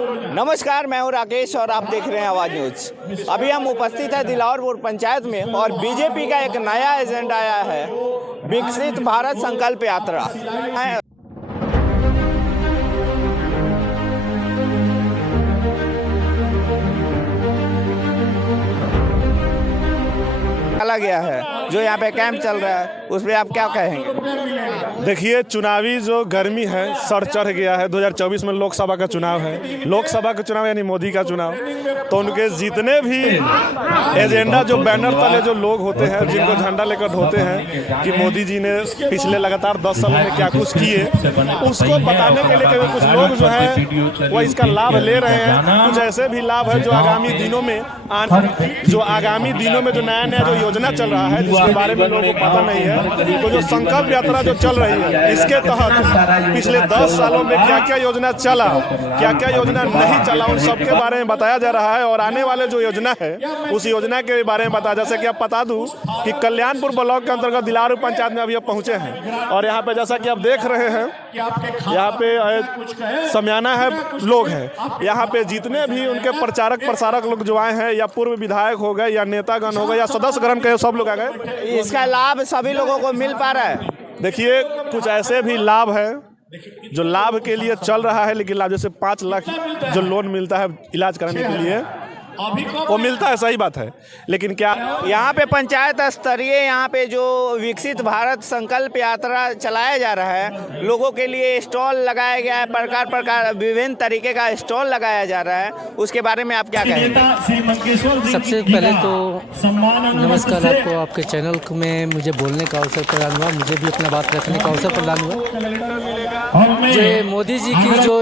नमस्कार, मैं हूं राकेश और आप देख रहे हैं आवाज न्यूज। अभी हम उपस्थित है दिलावरपुर पंचायत में और बीजेपी का एक नया एजेंडा आया है, विकसित भारत संकल्प यात्रा। डाला गया है जो यहाँ पे कैंप चल रहा है, उस पर आप क्या कहेंगे? देखिए, चुनावी जो गर्मी है सर चढ़ गया है। 2024 में लोकसभा का चुनाव है। लोकसभा का चुनाव यानी मोदी का चुनाव। तो उनके जितने भी एजेंडा जो बैनर तले जो लोग होते हैं, जिनको झंडा लेकर ढोते हैं कि मोदी जी ने पिछले लगातार 10 सालों में क्या कुछ किए, उसको बताने के लिए कुछ लोग जो है वो इसका लाभ ले रहे हैं। कुछ ऐसे भी लाभ है जो आगामी दिनों में जो नया नया जो योजना चल रहा है, जिसके बारे में लोगों को पता नहीं है। तो जो संकल्प यात्रा जो चल रही है, इसके तहत पिछले 10 सालों में क्या क्या योजना चला, क्या क्या योजना नहीं चला, उन सब के बारे में बताया जा रहा है। और आने वाले जो योजना है, उस योजना के बारे में बताया। जैसे कि आप बता दूं कि कल्याणपुर ब्लॉक के अंतर्गत दिलावरपुर पंचायत में अभी आप पहुंचे हैं और यहाँ पे जैसा कि आप देख रहे हैं, यहाँ पे समियाना है, लोग हैं। यहाँ पे जितने भी उनके प्रचारक प्रसारक लोग जो आए हैं, या पूर्व विधायक हो गए, या नेतागण हो गए, या सदस्य गण के सब लोग आ गए। इसका लाभ सभी लोगों को मिल पा रहा है? देखिए, कुछ ऐसे भी लाभ है जो लाभ के लिए चल रहा है, लेकिन लाभ जैसे 5 लाख जो लोन मिलता है इलाज कराने के लिए, वो मिलता है, सही बात है। लेकिन क्या यहाँ पे पंचायत स्तरीय यहाँ पे जो विकसित भारत संकल्प यात्रा चलाया जा रहा है, लोगों के लिए स्टॉल लगाया गया है, प्रकार विभिन्न तरीके का स्टॉल लगाया जा रहा है, उसके बारे में आप क्या कहेंगे? सबसे पहले तो नमस्कार आपको, आपके चैनल में मुझे बोलने का अवसर प्रदान हुआ, मुझे भी अपना बात रखने का अवसर प्रदान हुआ। जो मोदी जी की जो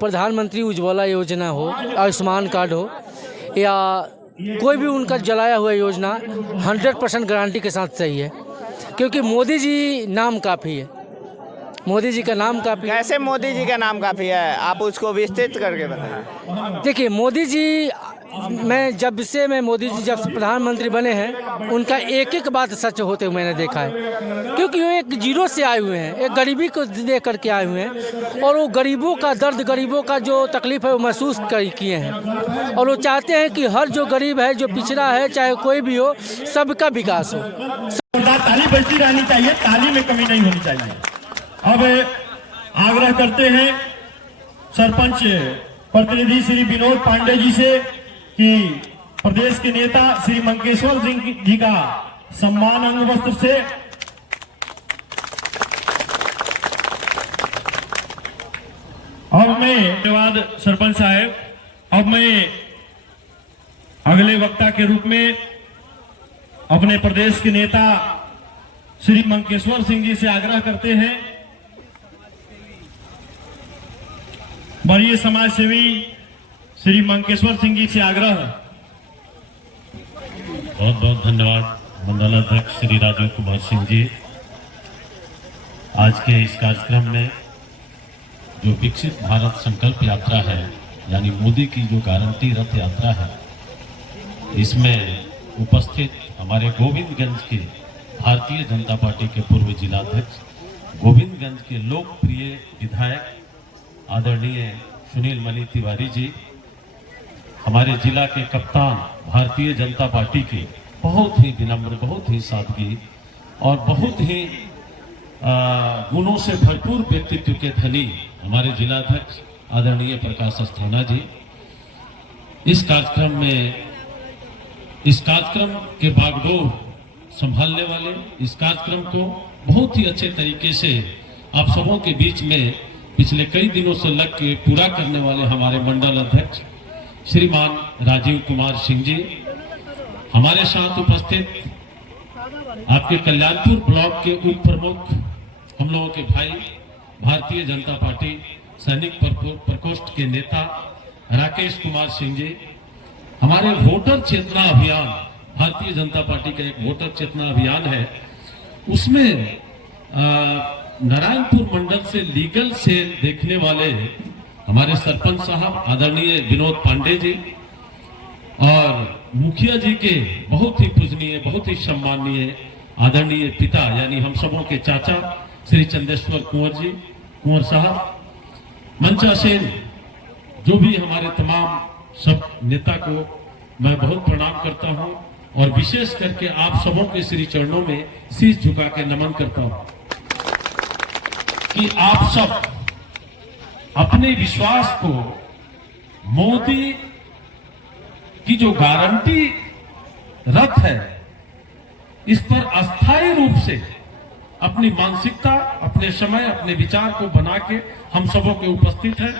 प्रधानमंत्री उज्ज्वला योजना हो, आयुष्मान कार्ड हो, या कोई भी उनका जलाया हुआ योजना 100% गारंटी के साथ सही है, क्योंकि मोदी जी नाम काफ़ी है। मोदी जी का नाम काफ़ी। कैसे मोदी जी का नाम काफ़ी है, आप उसको विस्तृत करके बताएं। देखिए, मोदी जी जब मोदी जी जब प्रधानमंत्री बने हैं, उनका एक एक बात सच होते हुए मैंने देखा है। क्योंकि वो एक जीरो से आए हुए हैं, एक गरीबी को देख करके आए हुए हैं, और वो गरीबों का दर्द, गरीबों का जो तकलीफ है वो महसूस किए हैं। और वो चाहते हैं कि हर जो गरीब है, जो पिछड़ा है, चाहे कोई भी हो, सबका विकास हो। ताली बजती रहनी चाहिए, ताली में कमी नहीं होनी चाहिए। अब आग्रह करते हैं सरपंच प्रतिनिधि श्री विनोद पांडे जी से कि प्रदेश के नेता श्री मंकेश्वर सिंह जी का सम्मान अंग वस्त्र से अब मैं धन्यवाद सरपंच साहब। अब मैं अगले वक्ता के रूप में अपने प्रदेश के नेता श्री मंकेश्वर सिंह जी से आग्रह करते हैं, वरीय समाज सेवी श्री मंकेश्वर सिंह जी से आग्रह। बहुत बहुत धन्यवाद मंडलाध्यक्ष श्री राजीव कुमार सिंह जी। आज के इस कार्यक्रम में जो विकसित भारत संकल्प यात्रा है, यानी मोदी की जो गारंटी रथ यात्रा है, इसमें उपस्थित हमारे गोविंदगंज के भारतीय जनता पार्टी के पूर्व जिलाध्यक्ष, गोविंदगंज के लोकप्रिय विधायक आदरणीय सुनील मणि तिवारी जी, हमारे जिला के कप्तान भारतीय जनता पार्टी के बहुत ही विनम्र, बहुत ही सादगी और बहुत ही गुणों से भरपूर व्यक्तित्व के धनी हमारे जिलाध्यक्ष आदरणीय प्रकाश अस्थाना जी, इस कार्यक्रम के बागडोर संभालने वाले, इस कार्यक्रम को बहुत ही अच्छे तरीके से आप सबों के बीच में पिछले कई दिनों से लग के पूरा करने वाले हमारे मंडल अध्यक्ष श्रीमान राजीव कुमार सिंह जी, हमारे साथ उपस्थित आपके कल्याणपुर ब्लॉक के उप प्रमुख, हम लोगों के भाई, भारतीय जनता पार्टी सैनिक प्रकोष्ठ के नेता राकेश कुमार सिंह जी, हमारे वोटर चेतना अभियान, भारतीय जनता पार्टी का एक वोटर चेतना अभियान है, उसमें नारायणपुर मंडल से लीगल सेल देखने वाले हमारे सरपंच साहब आदरणीय विनोद पांडे जी, और मुखिया जी के बहुत ही पूजनीय, बहुत ही सम्माननीय आदरणीय पिता, यानी हम सबों के चाचा श्री चंदेश्वर कुंवर जी, कुंवर साहब, मंचासेन जो भी हमारे तमाम सब नेता को मैं बहुत प्रणाम करता हूं और विशेष करके आप सबों के श्री चरणों में शीश झुका के नमन करता हूं कि आप सब अपने विश्वास को मोदी की जो गारंटी रथ है इस पर अस्थायी रूप से अपनी मानसिकता, अपने समय, अपने विचार को बना के हम सबों के उपस्थित हैं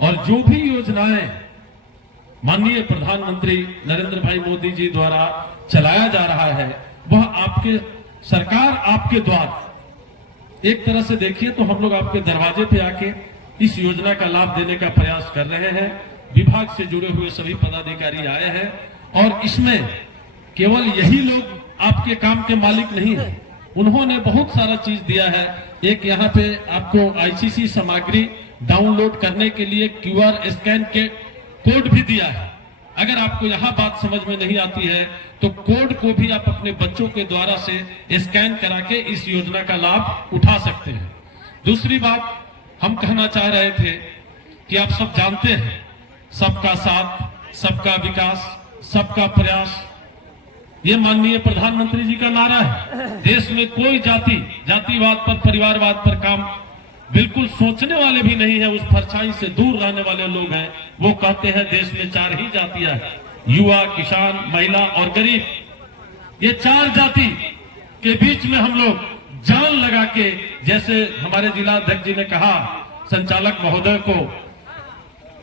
और जो भी योजनाएं माननीय प्रधानमंत्री नरेंद्र भाई मोदी जी द्वारा चलाया जा रहा है वह आपके सरकार आपके द्वार एक तरह से देखिए तो हम लोग आपके दरवाजे पे आके इस योजना का लाभ देने का प्रयास कर रहे हैं। विभाग से जुड़े हुए सभी पदाधिकारी आए हैं और इसमें केवल यही लोग आपके काम के मालिक नहीं है, उन्होंने बहुत सारा चीज दिया है। एक यहाँ पे आपको आईसीसी सामग्री डाउनलोड करने के लिए क्यूआर स्कैन के कोड भी दिया है। अगर आपको यहाँ बात समझ में नहीं आती है तो कोड को भी आप अपने बच्चों के द्वारा से स्कैन करा के इस योजना का लाभ उठा सकते हैं। दूसरी बात हम कहना चाह रहे थे कि आप सब जानते हैं सबका साथ, सबका विकास, सबका प्रयास, ये माननीय प्रधानमंत्री जी का नारा है। देश में कोई जातिवाद पर, परिवारवाद पर काम बिल्कुल सोचने वाले भी नहीं है, उस परछाई से दूर रहने वाले लोग हैं। वो कहते हैं देश में 4 ही जातियां हैं, युवा, किसान, महिला और गरीब। ये 4 जाति के बीच में हम लोग जान लगा के, जैसे हमारे जिला अध्यक्ष जी ने कहा संचालक महोदय को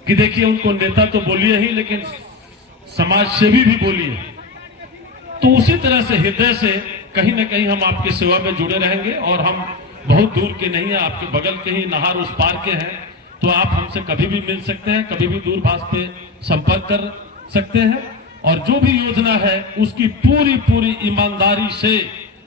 कि देखिए उनको नेता तो बोलिए ही लेकिन समाज सेवी भी बोलिए, तो उसी तरह से हृदय से कहीं ना कहीं हम आपकी सेवा में जुड़े रहेंगे। और हम बहुत दूर के नहीं है, आपके बगल के ही नहर उस पार के हैं, तो आप हमसे कभी भी मिल सकते हैं, कभी भी दूरभाष पे संपर्क कर सकते हैं। और जो भी योजना है उसकी पूरी ईमानदारी से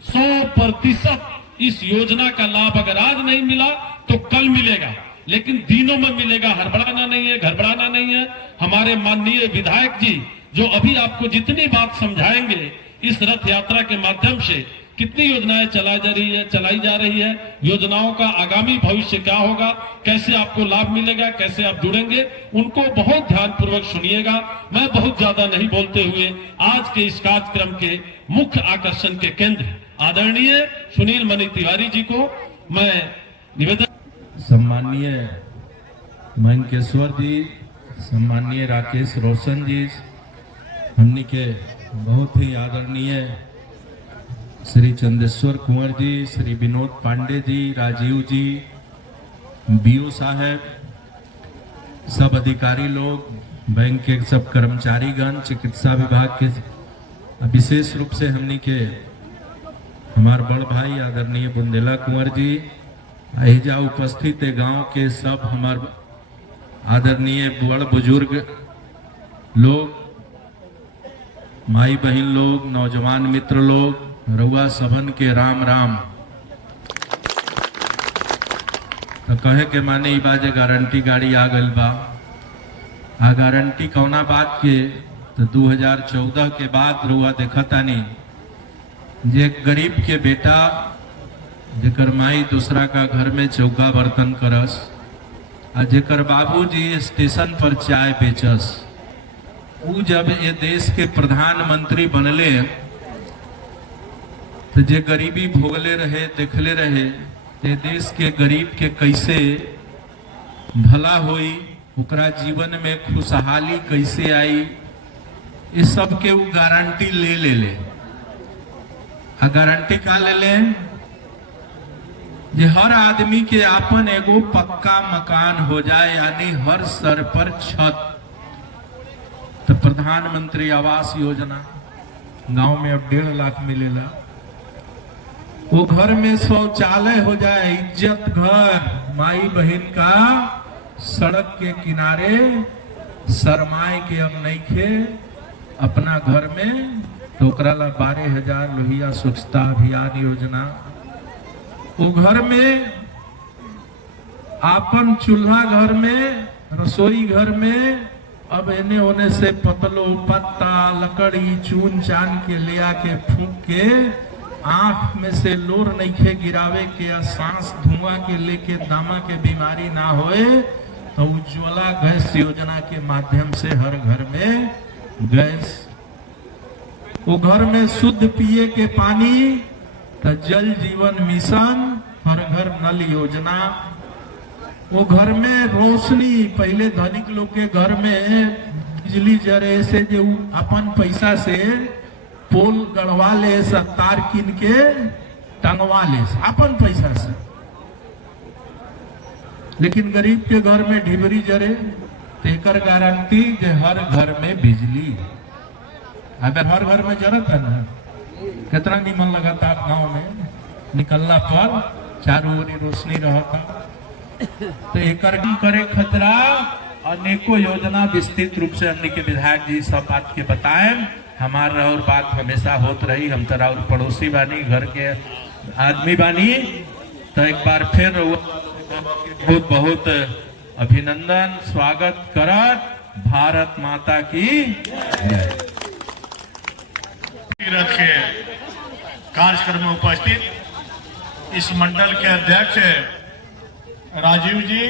100% इस योजना का लाभ अगर आज नहीं मिला तो कल मिलेगा, लेकिन दिनों में मिलेगा। हड़बड़ाना नहीं है, घबराना नहीं है। हमारे माननीय विधायक जी जो अभी आपको जितनी बात समझाएंगे इस रथ यात्रा के माध्यम से, कितनी योजनाएं चलाई जा रही है, योजनाओं का आगामी भविष्य क्या होगा, कैसे आपको लाभ मिलेगा, कैसे आप जुड़ेंगे, उनको बहुत ध्यानपूर्वक सुनिएगा। मैं बहुत ज्यादा नहीं बोलते हुए आज के इस कार्यक्रम के मुख्य आकर्षण के केंद्र आदरणीय सुनील मणि तिवारी जी को मैं निवेदन। सम्माननीय मयंकेश्वर जी, सम्माननीय राकेश रोशन जी, हमनी के बहुत ही आदरणीय श्री चंदेश्वर कुंवर जी, श्री विनोद पांडे जी, राजीव जी, बीओ साहब, सब अधिकारी लोग, बैंक के सब कर्मचारीगण, चिकित्सा विभाग के, विशेष रूप से हमनी के हमार बड़ भाई आदरणीय बुंदेला कुंवर जी, अहिजा उपस्थित गांव के सब हमार आदरणीय बड़ बुजुर्ग लोग, माई बहन लोग, नौजवान मित्र लोग, रउआ सबन के राम राम। तो कहे के माने ई बाजे गारंटी गाड़ी आ गई बा। आ गारंटी कौना बात के, तो 2014 के बाद रउआ देखतानी जे गरीब के बेटा जेकर माई दूसरा का घर में चौका बर्तन करस, आ जेकर बाबूजी स्टेशन पर चाय बेचस, उ जब ये देश के प्रधानमंत्री बनले तो जे गरीबी भोगले रहे, देखले रहे, ते देश के गरीब के कैसे भला होई, ओकरा जीवन में खुशहाली कैसे आई, इस सब के वो गारंटी ले। आ गारंटी का ले जे हर आदमी के आपन एगो पक्का मकान हो जाए, यानी हर सर पर छत। तो प्रधानमंत्री आवास योजना गांव में अब 1.5 लाख मिलेला। वो घर में शौचालय हो जाए, इज्जत घर, माई बहन का सड़क के किनारे शरमाए के अब नहीं खे अपना घर में, तो 12,000 लोहिया स्वच्छता अभियान योजना। वो घर में आपन चूल्हा, घर में रसोई, घर में अब एने ओने से पतलो पत्ता लकड़ी चून चान के ले आके फूंक के आंख में से लोर नइखे गिरावे के, या सांस धुआं के लेके दामा के बीमारी ना होए, तो उज्ज्वला गैस योजना के माध्यम से हर घर में गैस, वो घर में शुद्ध पिए के पानी, तो जल जीवन मिशन, हर घर नल योजना, वो घर में रोशनी, पहले धनिक लोग के घर में बिजली जरे से जो अपन पैसा से पोल गड़वा ले, तार किन के टंगवा ले अपन पैसा से, लेकिन गरीब के घर में ढिबरी जरे तो एक गारंटी जे हर घर में बिजली। अगर हर घर में जरूरत है ना, कितना निमन लगाता गांव में निकलना पर चारों ओर रोशनी रहता। तो एक करे खतरा अनेकों योजना विस्तृत रूप से हमने के विधायक जी सब बात के बताएं। हमारा और बात हमेशा होत रही, हम तरह और पड़ोसी बानी, घर के आदमी बानी। तो एक बार फिर बहुत बहुत अभिनंदन, स्वागत करत, भारत माता की जय। रथ के कार्यक्रम में उपस्थित इस मंडल के अध्यक्ष राजीव जी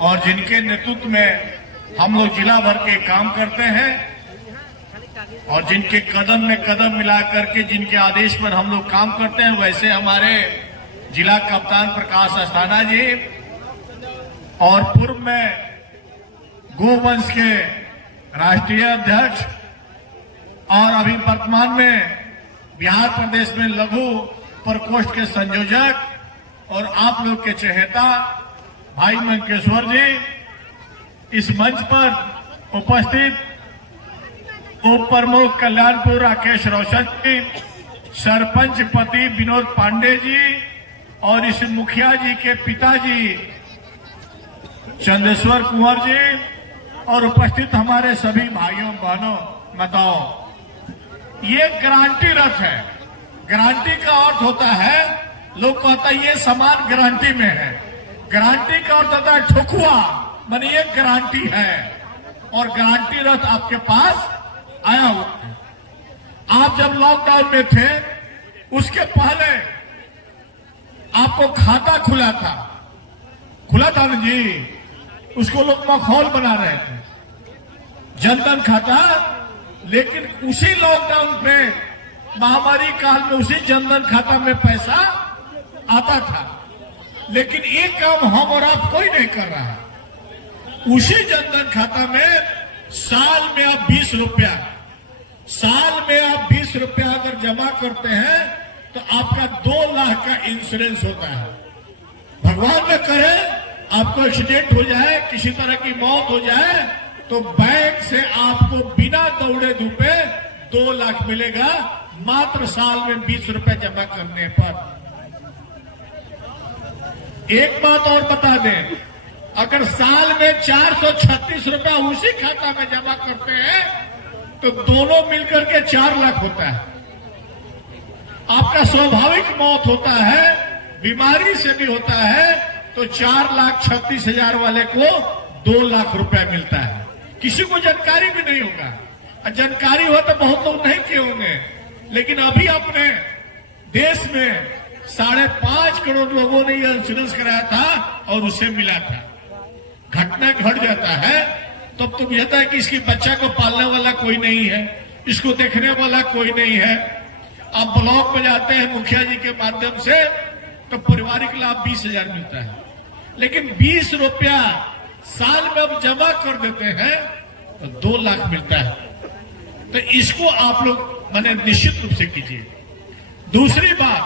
और जिनके नेतृत्व में हम लोग जिला भर के काम करते हैं और जिनके कदम में कदम मिला करके जिनके आदेश पर हम लोग काम करते हैं, वैसे हमारे जिला कप्तान प्रकाश अस्थाना जी और पूर्व में गोवंश के राष्ट्रीय अध्यक्ष और अभी वर्तमान में बिहार प्रदेश में लघु प्रकोष्ठ के संयोजक और आप लोग के चहेता भाई मंकेश्वर जी, इस मंच पर उपस्थित उप प्रमुख कल्याणपुर राकेश रोशन जी, सरपंच पति विनोद पांडे जी और इस मुखिया जी के पिताजी चंदेश्वर कुंवर जी और उपस्थित हमारे सभी भाइयों बहनों माताओं, ये गारंटी रथ है। गारंटी का अर्थ होता है, लोग कहता है ये सामान गारंटी में है, गारंटी का अर्थ होता है ठोकुआ, माने ये गारंटी है और गारंटी रथ आपके पास आया हुआ है। आप जब लॉकडाउन में थे उसके पहले आपको खाता खुला था ना जी, उसको लोग माहौल बना रहे थे, जनधन खाता। लेकिन उसी लॉकडाउन में महामारी काल में उसी जनधन खाता में पैसा आता था, लेकिन एक काम हम और आप कोई नहीं कर रहा है। उसी जनधन खाता में साल में आप 20 रुपया अगर जमा करते हैं तो आपका 2 लाख का इंश्योरेंस होता है। भगवान न करे आपको एक्सीडेंट हो जाए, किसी तरह की मौत हो जाए, तो बैंक से आपको बिना दौड़े धूपे 2 लाख मिलेगा, मात्र साल में 20 रुपए जमा करने पर। एक बात और बता दें, अगर साल में 436 रुपया उसी खाता में जमा करते हैं तो दोनों मिलकर के 4 लाख होता है। आपका स्वाभाविक मौत होता है, बीमारी से भी होता है, तो 4,36,000 वाले को 2 लाख रुपया मिलता है। किसी को जानकारी भी नहीं होगा, जानकारी हो तो बहुत लोग नहीं किए होंगे, लेकिन अभी अपने देश में 5.5 करोड़ लोगों ने यह इंश्योरेंस कराया था और उसे मिला था। घटना घट जाता है तब तो कहता है कि इसकी बच्चा को पालने वाला कोई नहीं है, इसको देखने वाला कोई नहीं है। आप ब्लॉक में जाते हैं मुखिया जी के माध्यम से तो पारिवारिक लाभ 20,000 मिलता है, लेकिन 20 रुपया साल में अब जमा कर देते हैं तो 2 लाख मिलता है। तो इसको आप लोग माने निश्चित रूप से कीजिए। दूसरी बात,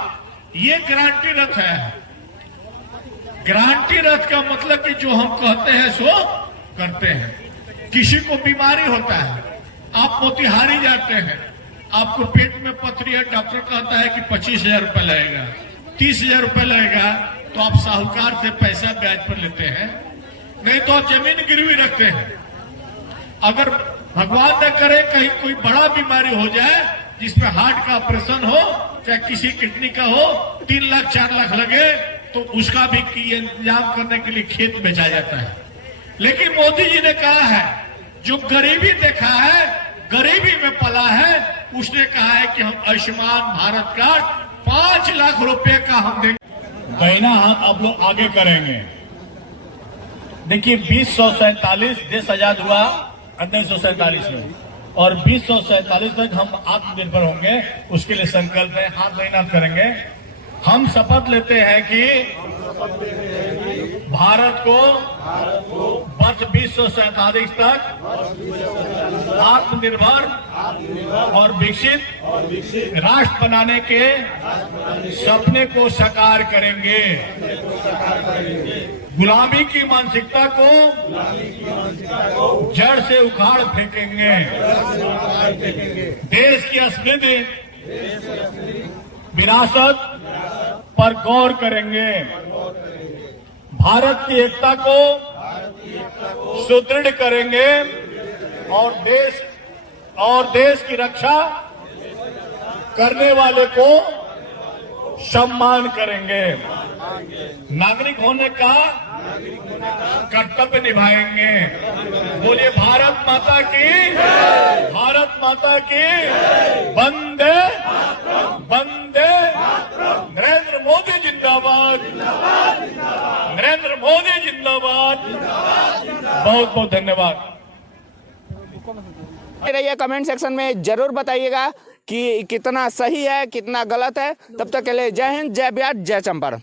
ये गारंटी रथ है। गारंटी रथ का मतलब कि जो हम कहते हैं सो करते हैं। किसी को बीमारी होता है, आप मोतिहारी जाते हैं, आपको पेट में पथरी है, डॉक्टर कहता है कि 25,000 रुपए लगेगा, 30,000 रुपए लगेगा, तो आप साहूकार से पैसा ब्याज पर लेते हैं, नहीं तो आप जमीन गिरवी रखते हैं। अगर भगवान न करे कहीं कोई बड़ा बीमारी हो जाए जिसमें हार्ट का ऑपरेशन हो, चाहे किसी किडनी का हो, 3 लाख 4 लाख लगे, तो उसका भी इंतजाम करने के लिए खेत बेचा जाता है। लेकिन मोदी जी ने कहा है, जो गरीबी देखा है, गरीबी में पला है, उसने कहा है कि हम आयुष्मान भारत कार्ड 5 लाख रुपए का हम देंगे। दाहिना हाथ आप लोग आगे करेंगे, देखिए 2047 देश आजाद हुआ 1947 में, और 2047 तक हम आत्मनिर्भर होंगे, उसके लिए संकल्प है, हाथ मेहनत करेंगे। हम शपथ लेते हैं कि भारत को वर्ष 2047 तक आत्मनिर्भर और विकसित राष्ट्र बनाने के सपने को साकार करेंगे। गुलामी की मानसिकता को जड़ से उखाड़ फेंकेंगे। देश की समृद्धि विरासत पर गौर करेंगे। भारत की एकता को सुदृढ़ करेंगे और देश की रक्षा करने वाले को सम्मान करेंगे। नागरिक होने का कर्तव्य निभाएंगे। बोलिए भारत माता की, भारत माता की, वंदे वंदे। नरेंद्र मोदी जिंदाबाद, नरेंद्र मोदी जिंदाबाद। बहुत बहुत धन्यवाद। रहिए कमेंट सेक्शन में जरूर बताइएगा कि कितना सही है कितना गलत है। तब तक के लिए जय हिंद, जय बिहार, जय चंपारण।